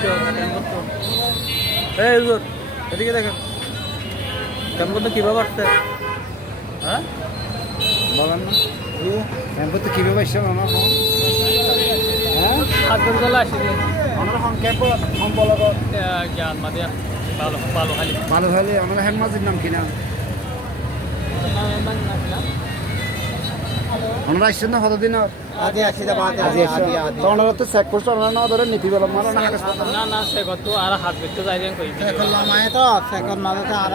কিভাবে এদিকে দেখেন ক্যাম্প তো কিভাবে আসছে হ্যাঁ বলেন না ক্যাম্প তো কিভাবে আসছে মামা হ্যাঁ হাতগুলো আসে আমরা ক্যাম্প বলা জ্ঞান মাদিয়া ভালো খালি আমরা হেমাজির নাম কিনা আমরা আসছেন না কতদিন ওনারা তো চেক করছে ওনারা না ধরে নীতি বেলা মারা না চেক তো আর হাত বেঁচে যাই তো চেকর মাঝে তো আর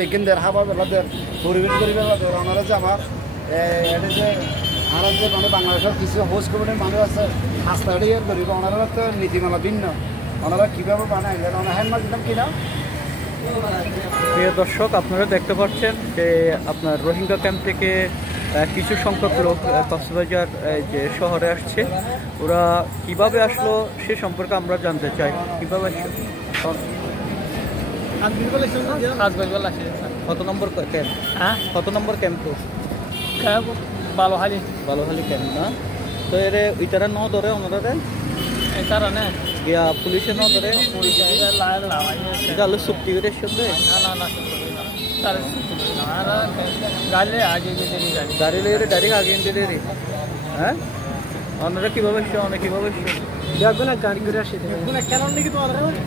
দেখেন দের হাবা বেলা দের পরিবেশ করিবে ওনারা যে আমার এটা যে আর যে মানে বাংলাদেশের কিছু হোস্ট কমিটির মানুষ আছে হাসতাড়ি করিব ওনারা তো নীতিমালা ভিন্ন ওনারা কীভাবে বানায় ওনারা হ্যান্ডমার্ক দিতাম কিনা। প্রিয় দর্শক আপনারা দেখতে পাচ্ছেন যে আপনার রোহিঙ্গা ক্যাম্প থেকে কিছু সংখ্যক লোক কক্সবাজার যে শহরে আসছে ওরা কিভাবে আসলো সে সম্পর্কে আমরা জানতে চাই কিভাবে কত নম্বর ক্যাম্প হ্যাঁ কত নম্বর ক্যাম্প বালোহালি ক্যাম্প না তো এর ইটারা ন ধরে ওনারা তারা না গিয়া পুলিশে ন ধরে এটা হলো চুক্তি করে শুনবে গাড়ি লেগে ডাইরেক্ট আগে এনে হ্যাঁ ওনারা কীভাবে এসছে অনেক কীভাবে এসছে দেখুন এক গাড়ি করে আসে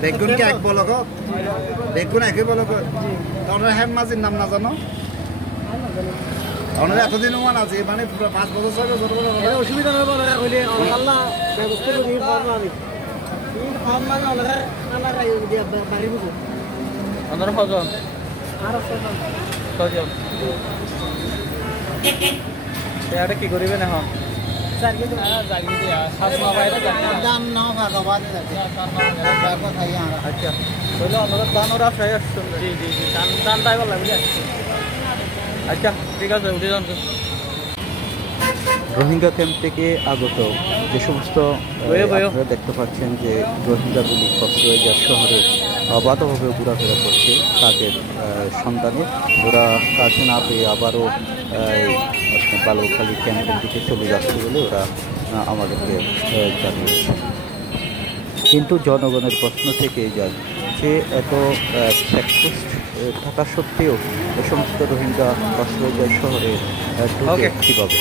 দেখুন কি এক বলো গো দেখুন একে বলো গো ওনারা হেমাজির নাম না জানো ওনারা এতদিন মান আছে মানে 5 বছর 6 বছর অসুবিধা হইলে আল্লাহ ব্যবস্থা করে ওনারা কজন এটা কি করিবেন এখন আচ্ছা তাহলে ওনারা দান ওরা আশায় আসছেন জি জি জি দান ড্রাইভার লাগবে আচ্ছা ঠিক আছে উঠে যান। রোহিঙ্গা ক্যাম্প থেকে আগত যে সমস্ত আপনারা দেখতে পাচ্ছেন যে রোহিঙ্গাগুলি কক্সবাজার শহরে অবাধভাবে ঘোরাফেরা করছে তাদের সন্তানে ওরা কাছে না পেয়ে আবারও বালুখালী ক্যাম্পের দিকে চলে যাচ্ছে বলে ওরা আমাদেরকে জানিয়েছে। কিন্তু জনগণের প্রশ্ন থেকে যায় যে এত চেকপোস্ট থাকা সত্ত্বেও এ সমস্ত রোহিঙ্গা কক্সবাজার শহরে ঢুকে কীভাবে